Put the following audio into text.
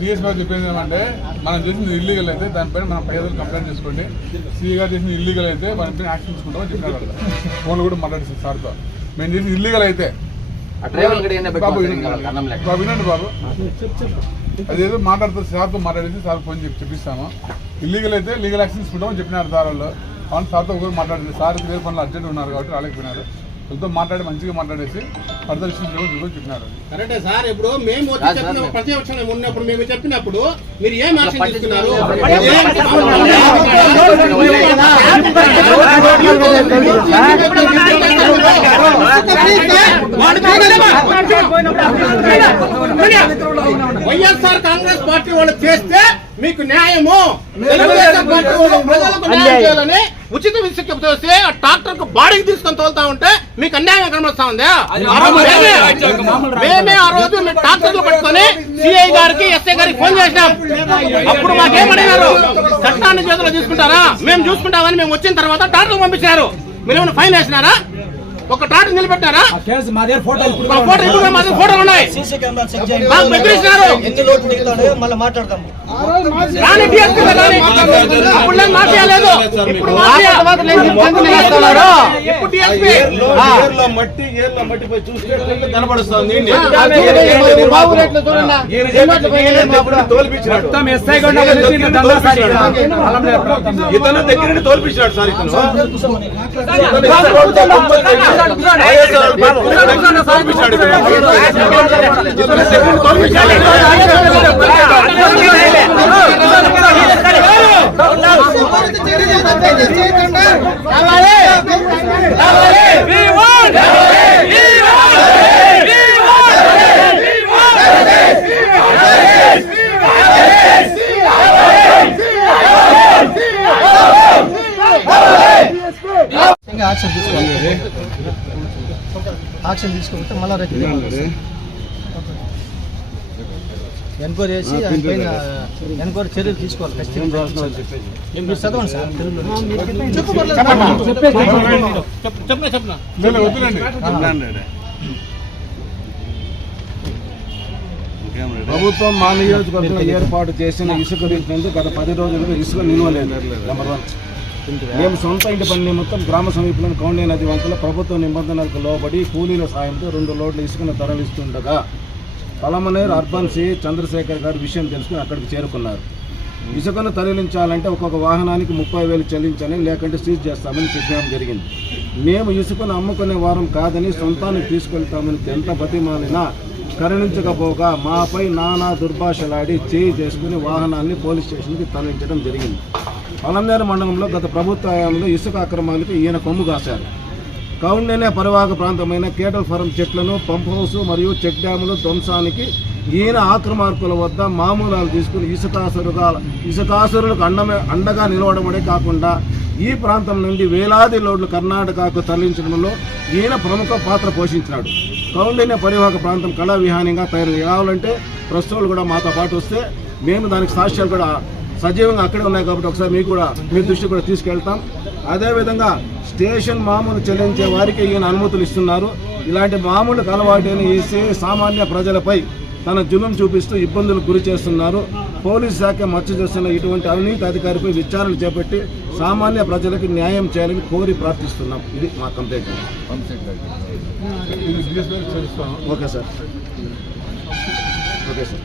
DSP చెప్పింది ఏమంటే మనం చేసింది ఇల్లీగల్ అయితే దానిపైన మనం పై కంప్లైంట్ చేసుకోండి. సీ గారు చేసింది ఇల్లీగల్ అయితే మన పైన యాక్షన్ తీసుకుంటామని చెప్పినారు ఫోన్ కూడా మాట్లాడేసి సార్తో. మేము చేసింది ఇల్లీగల్ అయితే. బాబు వినండి. బాబు అదేదో మాట్లాడుతూ సార్తో మాట్లాడేసి సార్ ఫోన్ చెప్పి చెప్పిస్తాము. ఇల్లీగల్ అయితే లీగల్ యాక్షన్ తీసుకుంటామని చెప్పినారు సార్ వాళ్ళు. అవును సార్తో ఒకరు మాట్లాడింది సార్ వేరే పనులు అర్జెంట్ ఉన్నారు కాబట్టి రాలేకపోయినారు. వాళ్ళతో మాట్లాడి మంచిగా మాట్లాడేసి చూసుకొని చెప్పినారు. కరెక్టే సార్ ఇప్పుడు మేము వచ్చి. ప్రతిపక్షంలో ఉన్నప్పుడు మేము చెప్పినప్పుడు మీరు ఏం తీసుకున్నారు? వైఎస్ఆర్ కాంగ్రెస్ పార్టీ వాళ్ళు చేస్తే మీకు న్యాయము? తెలుగుదేశం పార్టీ వాళ్ళు ప్రజలకు న్యాయం చేయాలని ఉచిత విసుక చేస్తే ఆ ట్రాక్టర్కు బాడీకి తీసుకొని తోలుతా ఉంటే మీకు అన్యాయం కనబడతా ఉందా? మేమే- మేమే ఆ రోజు మేము ట్రాక్టర్లు పట్టుకొని సిఐ గారికి ఎస్ఐ గారికి ఫోన్ చేసినాం. అప్పుడు మాకేమడిగారు? చట్టాన్ని చేతిలో తీసుకుంటారా? మేము చూసుకుంటామని మేము వచ్చిన తర్వాత ట్రాక్టర్ పంపించారు మీరు ఏమైనా ఫైన్ వేసినారా? ఒక ట్రాక్టర్ నిలబెట్టారా కేసు మా దగ్గర ఫోటో ఫోటో ఉన్నాయి. సీసీ కెమెరా చెక్ చేయండి. మాకు బెదిరిస్తున్నారు. రాని. అప్పుడు ఇప్పుడు ఏర్లో మట్టి ఏర్లో మట్టి పోయి చూస్తే కళ్ళు కనబడుస్తుంది బాబు రేట్లు చూడండి. తోల్పించినాడు మొత్తం ఎస్ఐ కూడా వచ్చింది దందా సార్ ఇక్కడ. అల్లం లేదు మొత్తం. ఇతను దగ్గర నుండి తోల్పించినాడు సార్ ఇతను కూర్చోమని. వైఎస్ఆర్ దగ్గర నుండి తోల్పించినాడు ఇతను. ఇతను దగ్గర నుండి తోల్పించినాడు ఇంకా యాక్షన్ తీసుకోవాలి యాక్షన్ తీసుకోకపోతే మళ్ళీ రేపు ఎన్క్వైరీ చేసి ఎన్క్వైరీ చర్యలు తీసుకోవాలి ఖచ్చితంగా. మీరు చదవండి సార్ లేదు, ప్రభుత్వం మా నియోజకవర్గంలో ఏర్పాటు చేసిన ఇసుక రీతినందు గత పది రోజులుగా ఇసుక నిల్వలేదు. నెంబర్ వన్ మేము సొంత ఇంటి పని నిమిత్తం గ్రామ సమీపంలోని కౌండే నది వంకలో ప్రభుత్వ నిబంధనలకు లోబడి కూలీల సాయంతో రెండు లోడ్ల ఇసుకను తరలిస్తుండగా పలమనేర్ అర్బన్ సి చంద్రశేఖర్ గారు విషయం తెలుసుకుని అక్కడికి చేరుకున్నారు. ఇసుకను తరలించాలంటే ఒక్కొక్క వాహనానికి ముప్పై వేలు చెల్లించని లేకుంటే సీజ్ చేస్తామని చెప్పడం జరిగింది. మేము ఇసుకను అమ్ముకునే వారం కాదని సొంతానికి తీసుకెళ్తామని ఎంత బతిమాలినా కరుణించకపోగా మాపై నానా దుర్భాషలాడి చేయి చేసుకుని వాహనాన్ని పోలీస్ స్టేషన్కి తరలించడం జరిగింది. పలంనేరు మండలంలో గత ప్రభుత్వ హయాంలో ఇసుక అక్రమాలకు ఈయన కొమ్ము కాశారు. కౌండేనే పరివాహక ప్రాంతమైన కేటల్ ఫారం చెట్లను పంప్ హౌస్ మరియు చెక్ డ్యాములు ధ్వంసానికి ఈయన ఆక్రమార్కుల వద్ద మామూలాలు తీసుకుని ఇసుకాసురుగా ఇసుకాసురులకు అండమే అండగా నిలవడమే కాకుండా ఈ ప్రాంతం నుండి వేలాది లోడ్లు కర్ణాటకకు తరలించడంలో ఈయన ప్రముఖ పాత్ర పోషించినాడు. కౌండిన్య పరివాహక ప్రాంతం కళావిహానంగా తయారు కావాలంటే ప్రస్తుతాలు కూడా మాతో పాటు వస్తే మేము దానికి సాక్ష్యాలు కూడా సజీవంగా అక్కడే ఉన్నాయి కాబట్టి ఒకసారి మీకు కూడా మీ దృష్టి కూడా తీసుకెళ్తాం. అదేవిధంగా స్టేషన్ మామూలు చెల్లించే వారికి ఈయన అనుమతులు ఇస్తున్నారు. ఇలాంటి మామూలు అలవాటైన ఈ సామాన్య ప్రజలపై తన జులుం చూపిస్తూ ఇబ్బందులకు గురి చేస్తున్నారు. పోలీస్ శాఖ మచ్చ చేస్తున్న ఇటువంటి అవినీతి అధికారిపై విచారణ చేపట్టి సామాన్య ప్రజలకు న్యాయం చేయాలని కోరి ప్రార్థిస్తున్నాం. ఇది మా complaint. Okay sir. Okay sir.